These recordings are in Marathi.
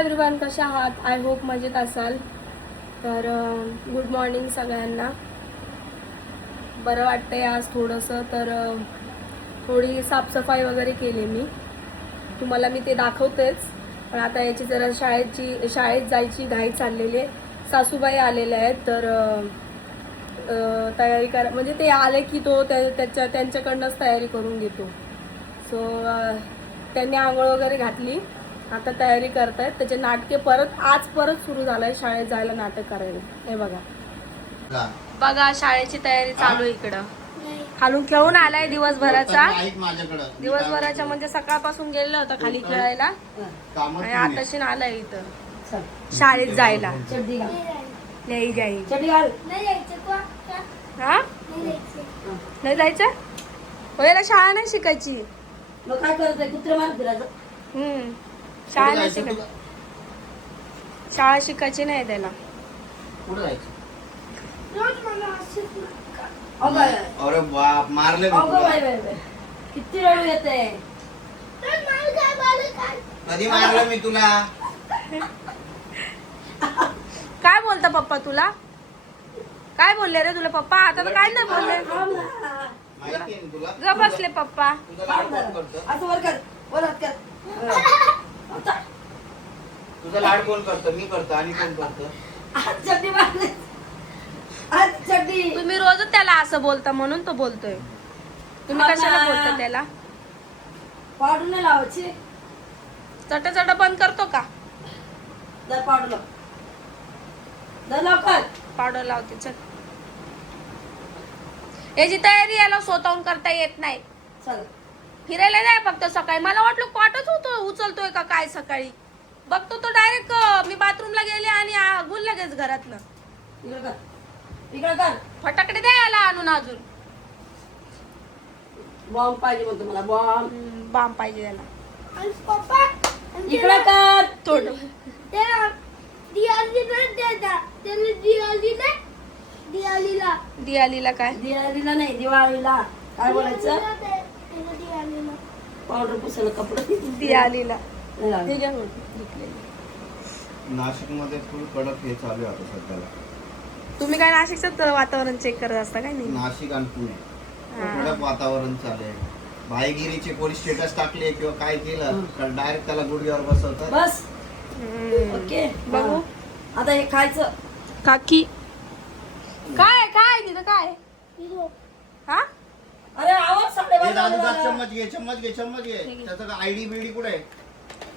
एव्हरीवन कशा आहात? आय होप मजेत असाल. तर गुड मॉर्निंग सगळ्यांना. बरं वाटतंय आज थोडंसं तर थोडी साफसफाई वगैरे केली मी. तुम्हाला मी ते दाखवतेच पण आता याची जरा शाळेची शाळेत जायची घाई चाललेली आहे. सासूबाई आलेल्या आहेत तर तयारी करा म्हणजे ते आले की तो त्या त्याच्या त्यांच्याकडनंच तयारी करून घेतो. सो त्यांनी आंघोळ वगैरे घातली. आता तयारी करतायत. त्याचे नाटके परत आज परत सुरू झालंय शाळेत जायला नाटक करायला. हे बघा. बघा शाळेची तयारी चालू आहे इकडं. खालून खेळून आलाय दिवसभराचा. दिवसभराच्या म्हणजे सकाळपासून गेलेलं होतं खाली खेळायला. आणि. आताशी आलाय इथं. शाळेत जायला. नाही जाईल हा? नाही जायचं. हो. याला शाळा नाही शिकायची. मग काय करत आहे कुत्रे मार फिरायचं? हम्म. शाळा नाही शिकायची? शाळा शिकायची नाही त्याला. कुठं जायचं. अरे बाप मारले मी तुला. किती रडू येते. कधी मारलं मी तुला? काय बोलता पप्पा तुला? काय बोलले रे तुला पप्पा? आता तर काय नाही बोलले. माहिती आहे ना तुला? ग बसले पप्पा. तुझं लाड कोण करतं. असं वर कर. वर हात कर. आता. तुझं लाड कोण करतं? मी करतो आणि कोण करतं? आज चड्डी मारली. आज चड्डी. तुम्ही रोजच त्याला असं बोलता म्हणून तो बोलतोय. तुम्ही कशाला. बोलता त्याला? पावडर नाही लावायची. चट चट बंद करतो का? दर पावडर लाव. दर लवकर. पावडर लावते चल. याची तयारी याला स्वतःहून करता येत नाही. चल. फिरायला नाही फक्त सकाळी. मला वाटलं कॉटच होतो उचलतोय का काय सकाळी. बघतो तो डायरेक्ट मी बाथरूमला गेले आणि आ- गुल लगेच घरातनं इकडे कर. इकडे कर. फटाकडे द्या याला आणून अजून. बॉम्ब पाहिजे म्हणतो मला बॉम्ब बाम पाहिजे याला. इकडे कर. थोडं दिवाळीला काय? दिवाळीला नाही दिवाळीला. काय बोलायचं? पावडर पुसायला कपडे. नाशिकमध्ये फुल कडक हे चालू आहे आता सध्याला. तुम्ही काय नाशिकच वातावरण चेक करत असता काय नाही? नाशिक आणि पुणे. कडक वातावरण चालू आहे. भाईगिरीचे कोणी स्टेटस टाकले किंवा काय केलं तर डायरेक्ट त्याला गुडघ्यावर बसवतात. बस. हम्म. ओके. बघू. हा. आता हे खायचं. काकी. काय काय तिथं काय? हा? अरे आवाज हे दादू. चम्मच घे चम्मच घे चम्मच घे. त्याचं आयडी बिडी कुठे आहे?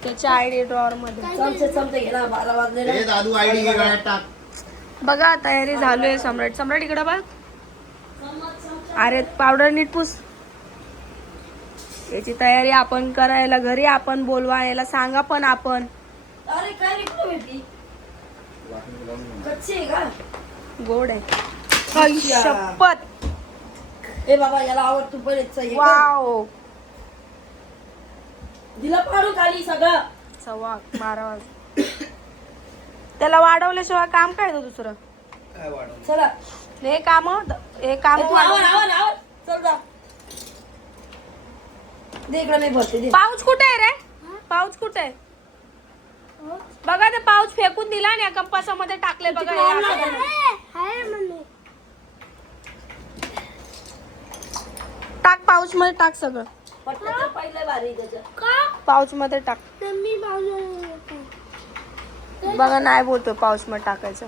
त्याच्या आयडी ड्रॉवर मध्ये चमचे चमचे घे ना बारा हे. दादू आयडी घे गळ्यात टाक. बघा तयारी झाली आहे सम्राट. सम्राट इकडे बघ. अरे पावडर नीट पूस. याची तयारी आपण करायला घरी आपण बोलवा याला सांगा पण आपण. अरे काय रे कुठे भेटली? कच्ची आहे का? गोड आहे. आई शपथ. ए बाबा याला आवडतो बरेच. वाव. दिलं पाडू खाली सगळं. सव्वा बारा वाज त्याला वाढवल्याशिवाय काम काय तो दुसरं? काय चला. हे काम हे काम ए, तू आवर आवर आवर. चल जा. दे इकडे मी भरते दे. पाऊच कुठे आहे रे? पाऊच कुठे आहे? बघा ते पाऊच फेकून दिला आणि या कंपासामध्ये टाकले बघा हे असं. टाक पाऊच मध्ये टाक सगळं. पटलं तर पहिलं भारी त्याच्यात पाऊच मध्ये टाक. बघा नाही बोलतो पाऊच मध्ये टाकायचं.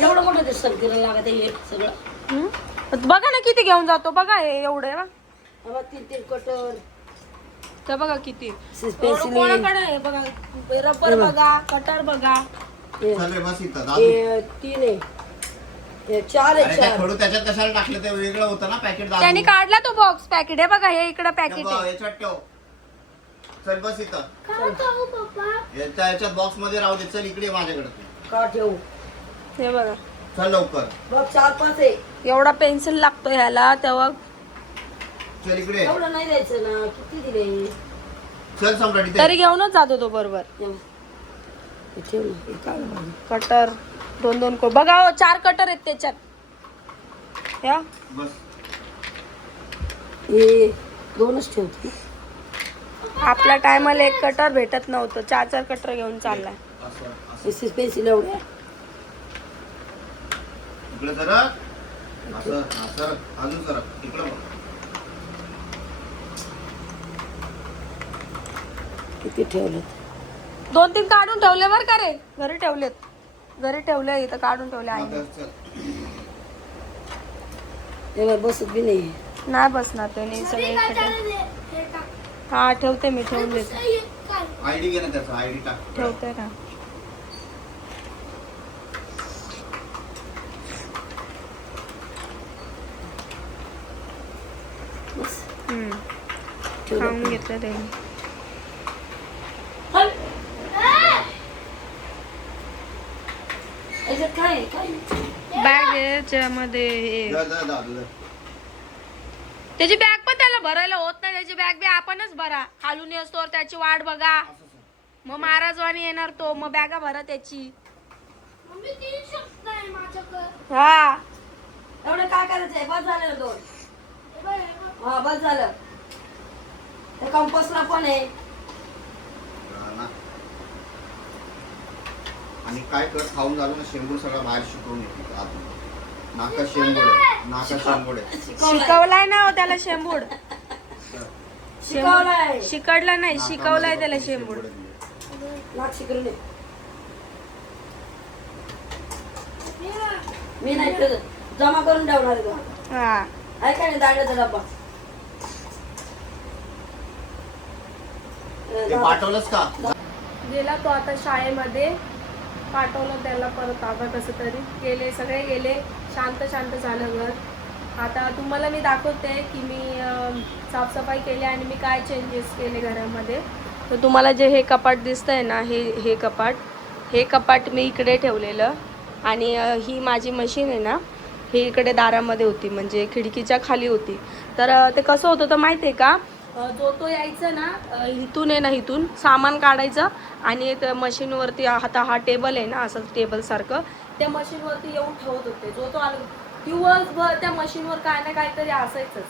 एवढं मोठं ते संकेला लागत आहे हे सगळं. हम्म? बघा ना किती घेऊन जातो बघा हे एवढे बघ. बाबा तीन तीन कटर. ते बघा किती. पेन्सिल एवढं कोणाकडे आहे? बघा रबर बघा कटर बघा. चल रे बस इथं दादू. हे तीन आहे. चार अरे आहे त्या चार खडू त्याच्यात कशाला टाकलं? ते वेगळं होतं ना पॅकेट त्यांनी काढला तो बॉक्स पॅकेट आहे बघा हे इकडं पॅकेट आहे. याच्यात ठेव. चल बस इथं. याच्या याच्यात बॉक्समध्ये राहू दे. चल इकडे ये माझ्याकडे तू. का ठेवू? हे बघा. चल लवकर. बघ चार पाच आहे. एवढा पेन्सिल लागतो ह्याला तेव्हा चल इकडे. एवढं नाही द्यायचं ना. किती दिले? चल सम्राट इथे तरी घेऊनच जातो तो बरोबर. ठेव ना. हे? कटर. दोन दोन को बघा हो चार कटर आहेत त्याच्यात. या. बस. हे दोनच ठेवते. आपल्या टायमाला एक कटर भेटत नव्हतं. चार चार कटर घेऊन चाललाय. पेन्सिल एवढ्या इकडे जरा. असं असं. अजून जरा. इकडे बघ. किती ठेवलं दोन तीन काढून ठेवले बर का रे. घरी ठेवलेत. घरी ठेवले इथं काढून ठेवले चल. तेव्हा बसत बी नाही नाही बसणार त्याने सगळे एकटे. हा ठेवते मी ठेवले आयडी घे ना त्याचा आयडी टाक. ठेवते ना बस. हम्म. ठेवलं खाऊन घेतलं त्याने हल. याच्यात काय आहे? काय आहे? बॅग आहे हे-. त्याची बॅग पण त्याला भरायला होत नाही. त्याची बॅग बी आपणच भरा. खालून येतो त्याची वाट बघा. मग महाराजवाणी येणार तो. मग बॅगा भरा त्याची. हा. एवढं काय करायचंय बस झालं दोन. हा बस झालं. कंपसला पण आहे हा ना. आणि काय कर खाऊन झालं ना शेंबूड सगळा बाहेर शिकवून येते आतून. नाका शेंबूड आहे. नाका शेंबूड आहे. शिकवलाय. ना हो त्याला शेंबूड. शिकवलंय. शिकडला नाही शिकवलाय त्याला शेंबूड आहे. नाक शिकवले मी नाही ठेवत. जमा करून ठेवणार आहे तो. हा. आहे का नाही दांड्याचा डब्बा ते पाठवलंच का? गेला तो आता शाळेमध्ये. पाठवलं त्याला परत आता कसं तरी. गेले सगळे गेले. शांत शांत झालं घर. आता तुम्हाला मी दाखवते की मी साफसफाई केली आणि मी काय चेंजेस केले घरामध्ये. तर तुम्हाला जे हे कपाट दिसतंय ना हे हे कपाट हे कपाट मी इकडे ठेवलेलं. आणि ही माझी मशीन आहे ना ही इकडे दारामध्ये होती. म्हणजे खिडकीच्या खाली होती. तर ते कसं होतं तर माहिती आहे का? जो तो यायचा ना इथून आहे ना इथून सामान काढायचं आणि त्या मशीनवरती आता हा टेबल आहे ना असं टेबलसारखं त्या मशीनवरती येऊन ठेवत होते. जो तो आलो दिवसभर त्या मशीनवर काय ना काहीतरी असायचंच.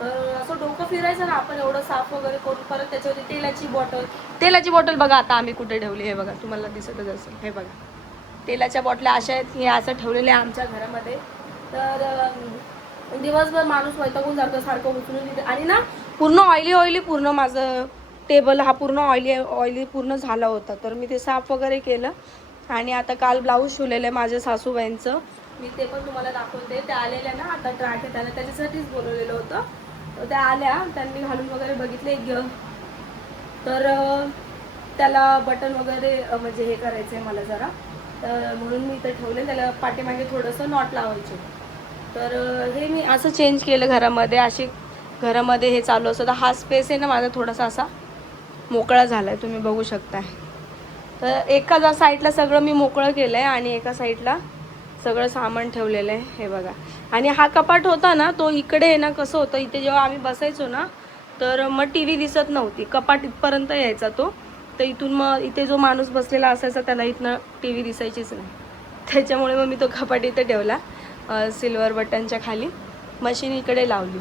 तर असं डोकं फिरायचं ना आपण एवढं साफ वगैरे करून परत त्याच्यावरती तेलाची बॉटल तेलाची बॉटल बघा आता आम्ही कुठे ठेवली हे बघा तुम्हाला दिसतच असेल हे बघा. तेलाच्या बॉटल्या अशा आहेत हे असं ठेवलेले आहे आमच्या घरामध्ये. तर दिवसभर माणूस वैतागून जातो सारखं उचलून आणि ना पूर्ण ऑइली ऑइली पूर्ण माझं टेबल हा पूर्ण ऑइली ऑइली पूर्ण झाला होता. तर मी ते साफ वगैरे केलं. आणि आता काल ब्लाऊज शिवलेलं आहे माझ्या सासूबाईंचं. मी ते पण तुम्हाला दाखवते. त्या आलेल्या ना आता ट्रॅक त्याला. त्याच्यासाठीच बोलवलेलं होतं. तर त्या आल्या. त्यांनी घालून वगैरे बघितले. ग तर त्याला बटन वगैरे म्हणजे हे करायचं आहे मला जरा. तर म्हणून मी इथं ठेवले त्याला पाठीमागे थोडंसं नॉट लावायचे. तर हे मी असं चेंज केलं घरामध्ये. अशी घरामध्ये हे चालू असतं. तर हा स्पेस आहे ना माझा थोडासा असा मोकळा झाला आहे तुम्ही बघू शकताय. तर एका साईडला सगळं मी मोकळं केलं आहे आणि एका साईडला सगळं सामान ठेवलेलं आहे. हे बघा. आणि हा कपाट होता ना तो इकडे आहे ना कसं होतं इथे जेव्हा आम्ही बसायचो ना तर मग टी व्ही दिसत नव्हती. कपाट इथपर्यंत यायचा तो. तर इथून मग इथे जो माणूस बसलेला असायचा त्याला इथनं टी व्ही दिसायचीच नाही. त्याच्यामुळे मग मी तो कपाट इथे ठेवला सिल्वर बटनच्या खाली. मशीन इकडे लावली.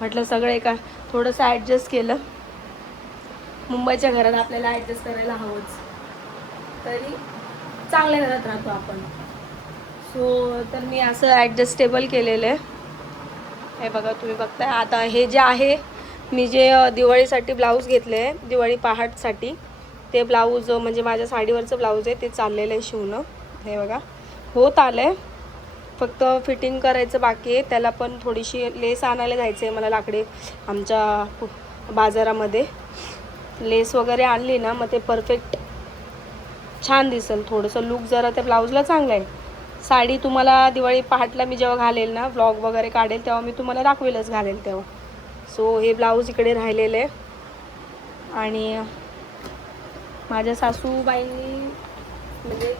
म्हटलं सगळं एका थोडंसं ॲडजस्ट केलं. मुंबईच्या घरात आपल्याला ॲडजस्ट करायला हवंच. तरी चांगल्या घरात राहतो आपण. सो तर मी असं ॲडजस्टेबल केलेलं आहे. हे बघा तुम्ही बघताय. आता हे जे आहे मी जे दिवाळीसाठी ब्लाऊज घेतले आहे दिवाळी पहाटसाठी ते ब्लाऊज म्हणजे माझ्या साडीवरचं ब्लाऊज आहे ते चाललेलं आहे शिवणं. हे बघा होत आलं आहे फक्त फिटिंग करायचं बाकी आहे. त्याला पण थोडीशी लेस आणायला जायचं आहे मला लाकडे आमच्या बाजारामध्ये. लेस वगैरे आणली ना मग ते परफेक्ट छान दिसेल थोडंसं. लुक जरा त्या ब्लाऊजला चांगलं आहे. साडी तुम्हाला दिवाळी पहाटला मी जेव्हा घालेल ना व्लॉग वगैरे काढेल तेव्हा मी तुम्हाला दाखवेलच घालेल तेव्हा. सो हे ब्लाऊज इकडे राहिलेले आहे. आणि माझ्या सासूबाईंनी म्हणजे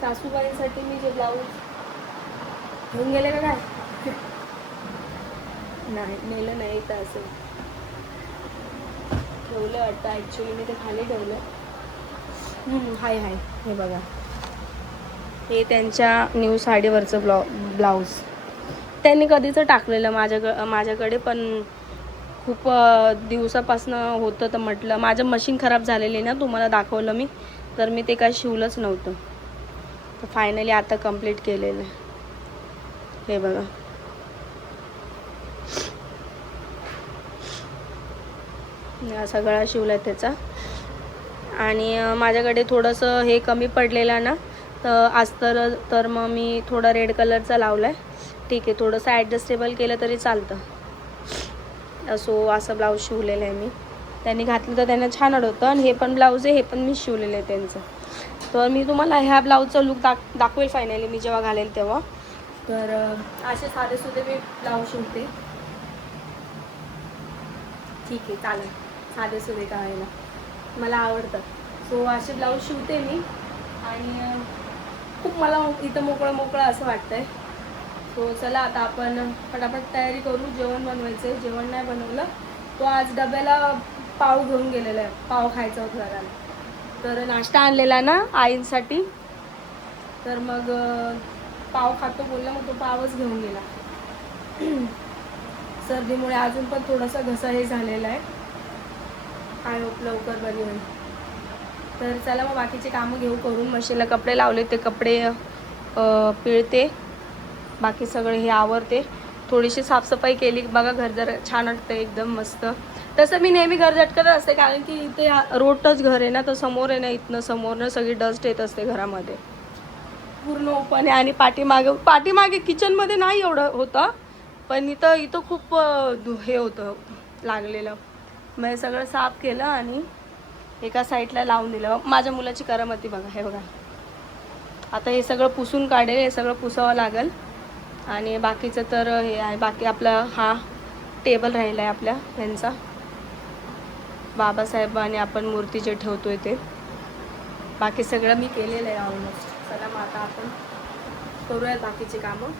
सासूबाईंसाठी मी जे ब्लाऊज घेऊन गेले का काय? नाही नेलं नाही तर असं. ठेवलं वाटतं ॲक्च्युली मी ते खाली ठेवलं. हाय हाय. हे बघा. हे त्यांच्या न्यू साडीवरचं ब्लाउ ब्लाऊज. त्यांनी कधीच टाकलेलं माझ्याक माझ्याकडे पण खूप दिवसापासनं होतं तर म्हटलं माझं मशीन खराब झालेली ना तुम्हाला दाखवलं मी तर मी ते काय शिवलंच नव्हतं. तर फायनली आता कंप्लीट केलेलं. आहे हे बघा. असा सगळा शिवला आहे त्याचा. आणि माझ्याकडे थोडंसं हे कमी पडलेलं ना तर अस्तर तर मग मी थोडा रेड कलरचा लावला आहे ठीक आहे थोडंसं ॲडजस्टेबल केलं तरी चालतं. असो असं ब्लाऊज शिवलेलं आहे मी. त्यांनी घातलं तर त्यांना छान होतं आणि हे पण ब्लाऊज आहे हे पण मी शिवलेलं आहे त्यांचं. तर मी तुम्हाला ह्या ब्लाऊजचा लुक दाख दाखवेल फायनली मी जेव्हा घालेल तेव्हा. तर असे साधे सुधे मी ब्लाऊज शिवते ठीक आहे चालेल. साधे सुधे का मला आवडतं सो असे ब्लाऊज शिवते मी. आणि खूप मला इथं मोकळं मोकळं असं वाटतं आहे सो चला आता आपण फटाफट तयारी करू. जेवण बनवायचं आहे. जेवण नाही बनवलं तो आज डब्याला पाव घेऊन गेलेला आहे. पाव खायचा होता घराला. तर नाश्ता आणलेला ना आईंसाठी. तर मग पाव खातो बोलला मग तो पावच घेऊन गेला. सर्दीमुळे अजून पण थोडासा घसा हे झालेला आहे. आय होप लवकर बरी होईल. तर चला मग बाकीचे कामं घेऊ करून मशीनला कपडे लावले ते कपडे पिळते. बाकी सगळे हे आवरते. थोडीशी साफसफाई केली की बघा घर जर छान वाटतं एकदम मस्त. तसं मी नेहमी घर झटकत असते कारण की इथे रोडच घर आहे ना तर समोर आहे ना इथनं समोरनं सगळी डस्ट येत असते घरामध्ये. पूर्ण ओपन आहे आणि पाठीमागे पाठीमागे किचनमध्ये नाही एवढं होतं पण इथं इथं खूप हे होतं लागलेलं. मग हे सगळं साफ केलं आणि एका साईडला लावून दिलं. माझ्या मुलाची करामती बघा हे बघा. आता हे सगळं पुसून काढेल हे सगळं पुसावं लागेल. आणि बाकीचं तर हे आहे. बाकी आपला हा टेबल राहिला आहे आपल्या ह्यांचा बाबासाहेब आणि आपण मूर्ती जे ठेवतो आहे ते. बाकी सगळं मी केलेलं आहे ऑलमोस्ट चला मग आता आपण करूयात बाकीची कामं.